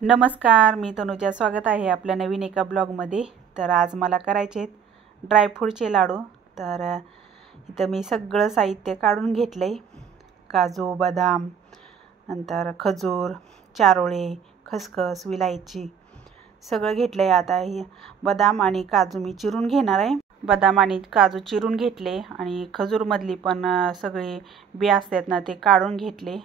नमस्कार, मी तनुजा. स्वागत आहे आपल्या नवीन एका ब्लॉगमध्ये. तर आज मला करायचे ड्रायफ्रूटचे लाडू. तर इथं मी सगळं साहित्य काढून घेतलं आहे. काजू, बदाम, नंतर खजूर, चारोळे, खसखस, विलायची सगळं घेतलं आहे. आता हे बदाम आणि काजू मी चिरून घेणार आहे. बदाम आणि काजू चिरून घेतले आणि खजूरमधली पण सगळे बिया असतात ना, ते काढून घेतले.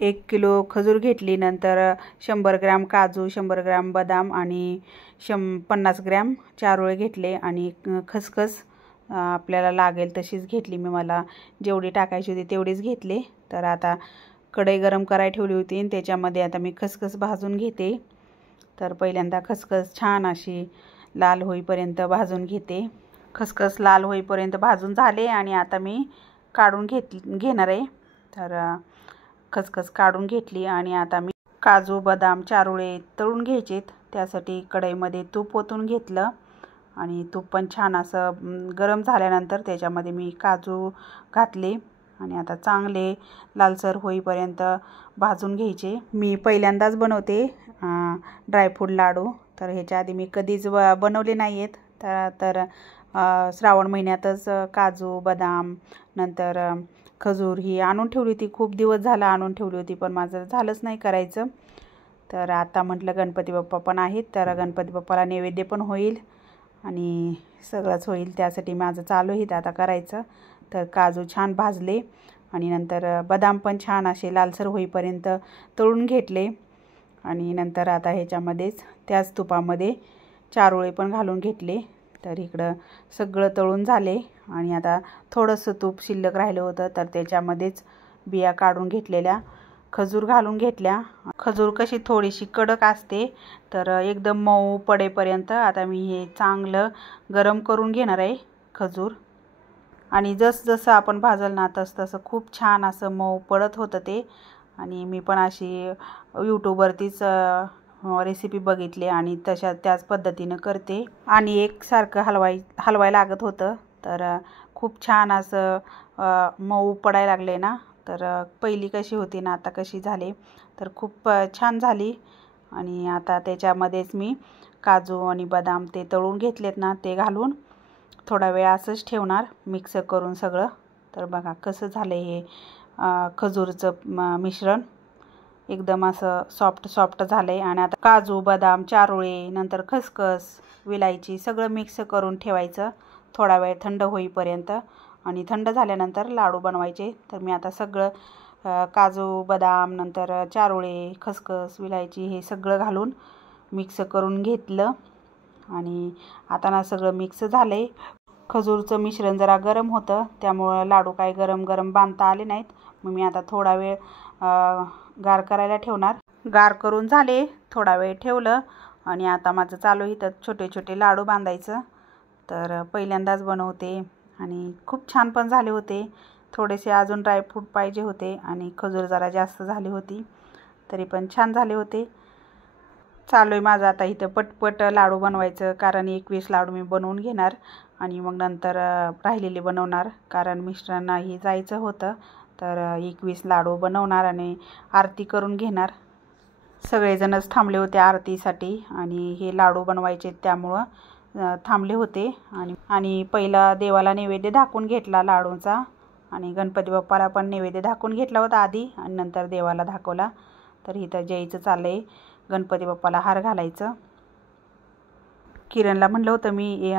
1 किलो खजूर घेतली, नंतर 100 ग्रॅम काजू, 100 ग्रॅम बदाम आणि 50 ग्रॅम चारोळे घेतले आणि खसखस आपल्याला लागेल तशीच घेतली. मला जेवढी टाकायची होती तेवढीच घेतले. तर आता कढई गरम करायला ठेवली होती आणि त्याच्यामध्ये आता मी खसखस भाजून घेते. तर पहिल्यांदा खसखस छान अशी लाल होईपर्यंत भाजून घेते. खसखस लाल होईपर्यंत भाजून झाले आणि आता मी काढून घेणार आहे. तर खसखस काढून घेतली आणि आता मी काजू, बदाम, चारोळे तळून घ्यायचेत. त्यासाठी कढईमध्ये तूप ओतून घेतलं आणि तूप पण छान असं गरम झाल्यानंतर त्याच्यामध्ये मी काजू घातले आणि आता चांगले लालसर होईपर्यंत भाजून घ्यायचे. मी पहिल्यांदाच बनवते ड्रायफ्रूट लाडू. तर ह्याच्या आधी मी कधीच बनवले नाही आहेत. तर श्रावण महिन्यातच काजू, बदाम, नंतर खजूर ही आणून ठेवली होती. खूप दिवस झाला आणून ठेवली होती, पण माझं झालंच नाही करायचं. तर आता म्हटलं गणपती बाप्पा पण आहेत, तर गणपती बाप्पाला नैवेद्य पण होईल आणि सगळंच होईल. त्यासाठी माझं चालू आहे आता करायचं. तर काजू छान भाजले आणि नंतर बदाम पण छान असे लालसर होईपर्यंत तळून घेतले आणि नंतर आता ह्याच्यामध्येच त्याच तुपामध्ये चारोळे पण घालून घेतले. तर इकडं सगळं तळून झाले आणि आता थोडंसं तूप शिल्लक राहिलं होतं, तर त्याच्यामध्येच बिया काढून घेतलेल्या खजूर घालून घेतल्या. खजूर कशी थोडीशी कडक असते, तर एकदम मऊ पडेपर्यंत आता मी हे चांगलं गरम करून घेणार आहे खजूर. आणि जसं आपण भाजल ना तसं खूप छान असं मऊ पडत होतं ते. आणि मी पण अशी यूट्यूबवरतीच रेसिपी बघितली आणि त्याच पद्धतीनं करते. आणि एकसारखं हलवायला लागत होतं, तर खूप छान असं मऊ पडायला लागले ना. तर पहिली कशी होती ना आता कशी झाली, तर खूप छान झाली. आणि आता त्याच्यामध्येच मी काजू आणि बदाम ते तळून घेतलेत ना, ते घालून थोडा वेळ असंच मिक्स करून सगळं. तर बघा कसं झालं हे खजूरचं मिश्रण एकदम असं सॉफ्ट झालं आहे. आणि आता काजू, बदाम, चारोळे, नंतर खसखस, विलायची सगळं मिक्स करून ठेवायचं थोडा वेळ थंड होईपर्यंत. आणि थंड झाल्यानंतर लाडू बनवायचे. तर मी आता सगळं काजू, बदाम, नंतर चारोळे, खसखस, विलायची हे सगळं घालून मिक्स करून घेतलं आणि आता ना सगळं मिक्स झालं आहे. खजूरचं मिश्रण जरा गरम होतं, त्यामुळं लाडू काय गरम बांधता आले नाहीत. मग मी आता थोडा वेळ गार करायला ठेवणार. गार करून झाले, थोडा वेळ ठेवलं आणि आता माझं चालू आहे तर छोटे छोटे लाडू बांधायचं. तर पहिल्यांदाच बनवते आणि खूप छान पण झाले होते. थोडेसे अजून ड्रायफ्रूट पाहिजे होते आणि खजूर जरा जास्त झाली होती, तरी पण छान झाले होते. चालू आहे माझं आता इथं पटपट लाडू बनवायचं, कारण 21 लाडू मी बनवून घेणार आणि मग नंतर राहिलेले बनवणार, कारण मिस्टरांनाही जायचं होतं. तर 21 लाडू बनवणार आणि आरती करून घेणार. सगळेजणच थांबले होते आरतीसाठी आणि हे लाडू बनवायचे त्यामुळं थांबले होते. आणि पहिला देवाला नैवेद्य दाखवून घेतला लाडूचा आणि गणपती बाप्पाला पण नैवेद्य दाखवून घेतला होता आधी आणि नंतर देवाला दाखवला. तर इथं जयचं चाललं आहे गणपती बाप्पाला हार घालायचं. किरणला म्हणलं होतं मी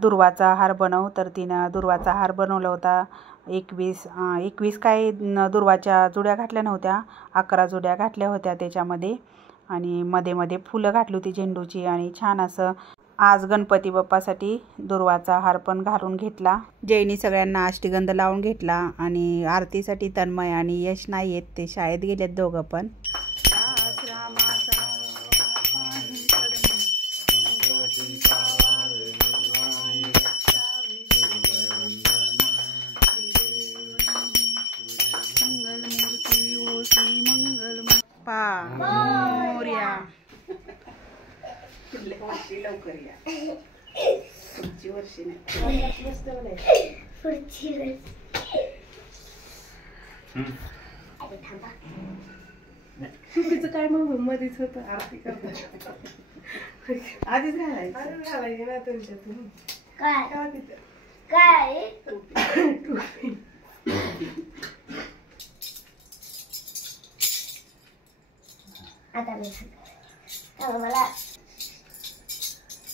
दुर्वाचा हार बनव, तर तिनं दुर्वाचा हार बनवला होता. 21 काय दुर्वाच्या जुड्या घातल्या नव्हत्या, 11 जुड्या घातल्या होत्या त्याच्यामध्ये. आणि मध्ये फुलं घातली होती झेंडूची आणि छान असं आज गणपती बाप्पासाठी दुर्वाचा हार पण घालून घेतला. जयनी सगळ्यांना अष्टगंध लावून घेतला आणि आरतीसाठी तन्मय आणि यश नाही आहेत, ते शाळेत गेलेत दोघं पण. मोरया लवकर या, पुढची वर्षी तिचं काय मग मध्येच होतं आरती करतात आधीच घालायचं. आधीच घालायची ना तुमच्यातून काय काय तिथं काय आता मी सांगते मला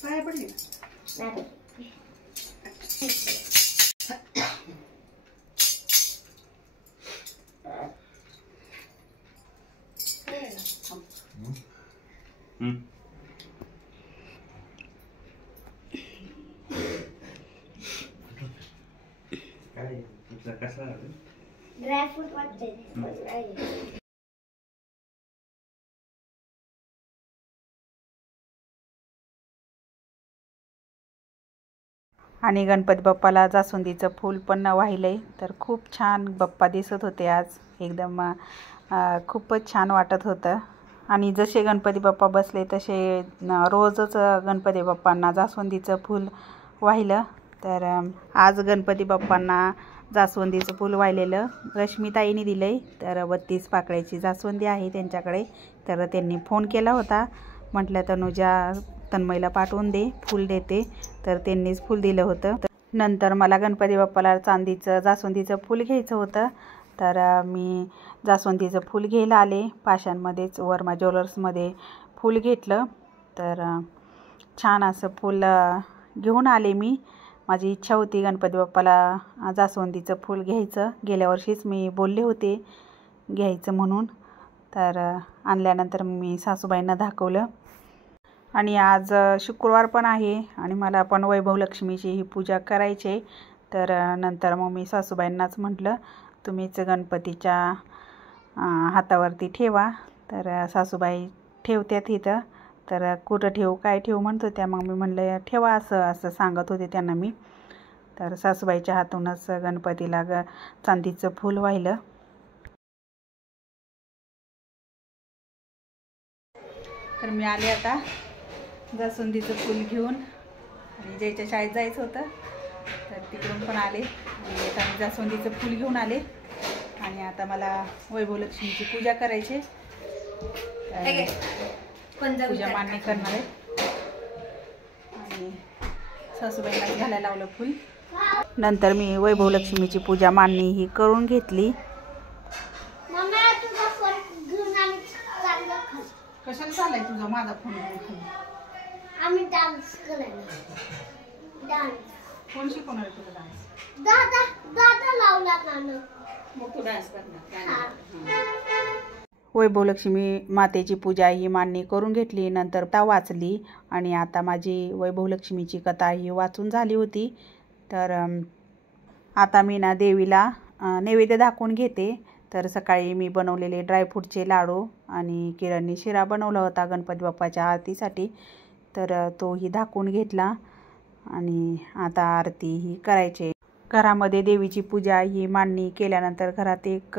पाया पडली नाही ड्रायफ्रूट वाटते आणि गणपती बाप्पाला जास्वंदीचं फूल पण वाहिलंय. तर खूप छान बाप्पा दिसत होते आज. एकदम खूपच छान वाटत होतं. आणि जसे गणपती बाप्पा बसले तसे रोजच गणपती बाप्पांना जास्वंदीचं फूल वाहिलं. तर आज गणपती बाप्पांना जास्वंदीचं फूल वाहिलेलं रश्मिताईने दिलंय. तर 32 पाकळ्याची जास्वंदी आहे त्यांच्याकडे. तर त्यांनी फोन केला होता, म्हटलं तनुजा तन्मयला पाठवून दे, फूल देते. तर त्यांनीच फूल दिलं होतं. नंतर मला गणपती बाप्पाला चांदीचं जास्वंदीचं फूल घ्यायचं होतं. तर मी जास्वंदीचं फूल घ्यायला आले. पाषाणमध्येच वर्मा ज्वेलर्समध्ये फूल घेतलं. तर छान असं फूल घेऊन आले मी. माझी इच्छा होती गणपती बाप्पाला जास्वंदीचं फूल घ्यायचं. गेल्या वर्षीच मी बोलले होते घ्यायचं म्हणून. तर आणल्यानंतर मी सासूबाईंना दाखवलं. आणि आज शुक्रवार पण आहे आणि मला पण वैभवलक्ष्मीची ही पूजा करायची. तर नंतर मग मी सासूबाईंनाच म्हटलं तुम्हीच गणपतीच्या हातावरती ठेवा. तर सासूबाई ठेवत्यात इथं. तर कुठं ठेवू काय ठेवू म्हणत होत्या. मग मी म्हणलं ठेवा असं असं सांगत होते त्यांना मी. तर सासूबाईच्या हातूनच गणपतीला चांदीचं फूल वाहिलं. तर मी आले आता जास्वंदीचं फूल घेऊन. आणि ज्याच्या शाळेत जायचं होतं तर तिकडून पण आले. आणि आता मी जास्वंदीचं फूल घेऊन आले. आणि आता मला वैभवलक्ष्मीची पूजा करायची. पूजा मान्य करणार आहे. आणि सासूबाईला घालायला लावलं फूल. नंतर मी वैभवलक्ष्मीची पूजा मांडणी ही करून घेतली. कशाला चाललाय तुझा माझा फोन? आम्ही डान्स करायला. डान्स कोण शिकवणार आहे तुला डान्स? दादा दादा लावला गाणं. मग तू डान्स करणार? वैभवलक्ष्मी मातेची पूजा ही मांडणी करून घेतली. नंतर कथा वाचली. आणि आता माझी वैभवलक्ष्मीची कथा ही वाचून झाली होती. तर आता मी ना देवीला नैवेद्य दाखवून घेते. तर सकाळी मी बनवलेले ड्रायफ्रूटचे लाडू आणि किरणनी शिरा बनवला होता गणपती बाप्पाच्या आरतीसाठी. तर तोही दाखवून घेतला. आणि आता आरती ही करायची. घरामध्ये देवीची पूजा ही मांडणी केल्यानंतर घरात एक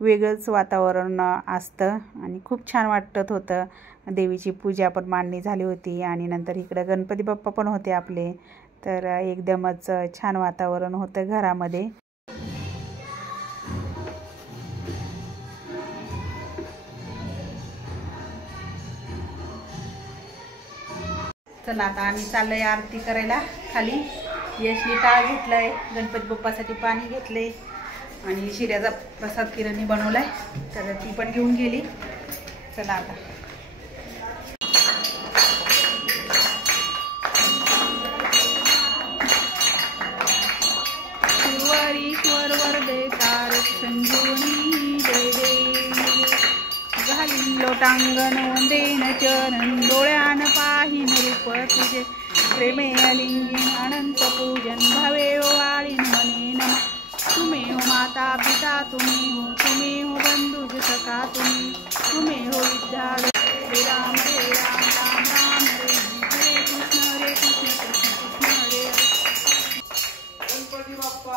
वेगळंच वातावरण असतं आणि खूप छान वाटत होतं. देवीची पूजा पण मांडणी झाली होती आणि नंतर इकडं गणपती बाप्पा पण होते आपले. तर एकदमच छान वातावरण होतं घरामध्ये. चला आता आम्ही चाललोय आरती करायला खाली. यशनी टाळ घेतलाय, गणपती बाप्पासाठी पाणी घेतले आणि शिऱ्याचा प्रसाद किरणनी बनवलाय. तर ती पण घेऊन गेली. चला आता ईश्वर वरदे तारक संजीवनी देवे घालीन लोटांगण वंदेन चरण डोळ्यान पाहीन रूप तुझे प्रेमे अलिंगीन अनंत पूजन भवे ओवाळीन मने नम. तुम्ही हो माता पिता तुम्ही हो बंधू सखा तुम्ही हो विद्या. हरे राम राम राम हरे कृष्ण कृष्ण कृष्ण हरे हरे. गणपती बाप्पा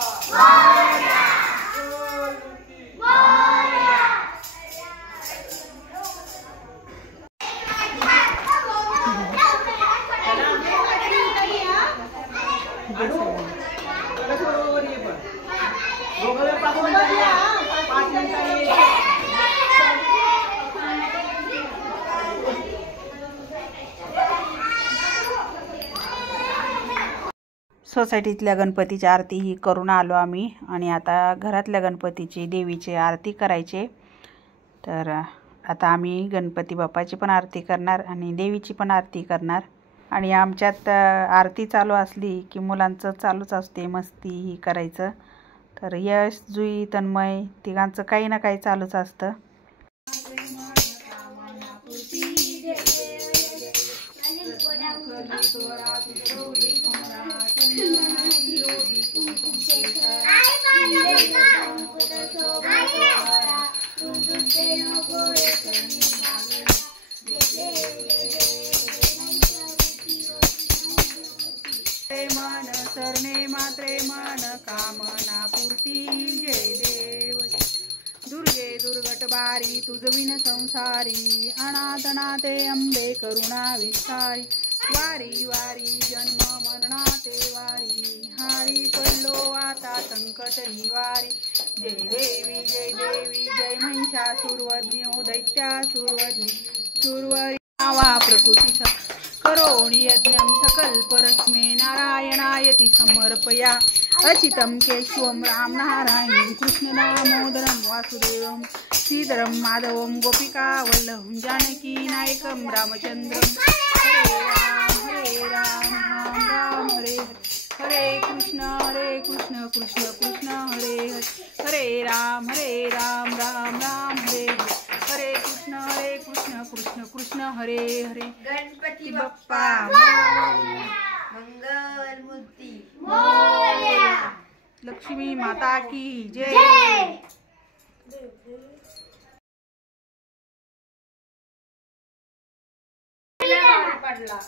सोसायटीतल्या गणपतीची आरती ही करून आलो आम्ही आणि आता घरातल्या गणपतीची देवीची आरती करायची. तर आता आम्ही गणपती बाप्पाची पण आरती करणार आणि देवीची पण आरती करणार. आणि आमच्यात आरती चालू असली की मुलांचं चालूच असते मस्ती ही करायचं. तर यश, जुई, तन्मय तिघांचं काही ना काही चालूच असतं. मन सरणे मात्रे मन कामना पूर्ती जय देव. दुर्गे दुर्गट बारी तुझविन संसारी अनाथनाथे अंबे करुणा विस्तारी. वारी वारी जन्म मरणाते वारी हारी पडलो आता संकट निवारी. जय देवी जय महिषासुरवज्ञो दैत्यासुरवज्ञी सुरवरी नावा प्रकृती करोणि यज्ञं सकल्परस्मे नारायणायति समर्पया. अचितं केशवं राम नारायणं कृष्ण दामोदरं वासुदेवं श्रीधरं माधवं गोपिका वल्लभं जानकी नायकं रामचन्द्रं. हरे राम राम राम हरे हरे कृष्ण कृष्ण कृष्ण हरे हरे. हरे राम राम राम हरे हरे कृष्ण कृष्ण कृष्ण हरे हरे. गणपती बाप्पा मंगल मूर्ती लक्ष्मी माता की जय. पडला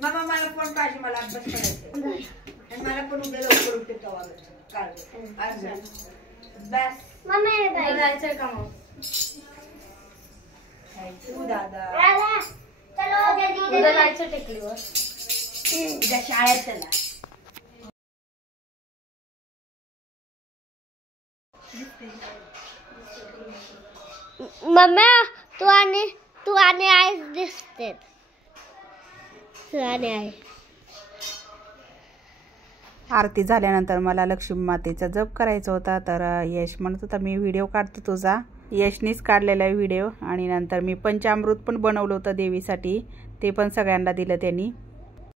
मामा मला फोन पाहिजे मला अभ्यास करायचा आणि मला पण उद्या लवकर उठते तवा काल बस मम्मी जायचंय का मग तू दादा चलो उद्या जायचं टेकडीवर उद्या शाळेत चला. मम्मी तू आणि आई दिसते. तू आणि आई आरती झाल्यानंतर मला लक्ष्मी मातेचा जप करायचा होता. तर यश म्हणत होता मी व्हिडिओ काढतो तुझा. यशनीच काढलेला व्हिडिओ आणि नंतर मी पंचामृत पण बनवलं होतं देवीसाठी. ते पण सगळ्यांना दिलं त्यांनी.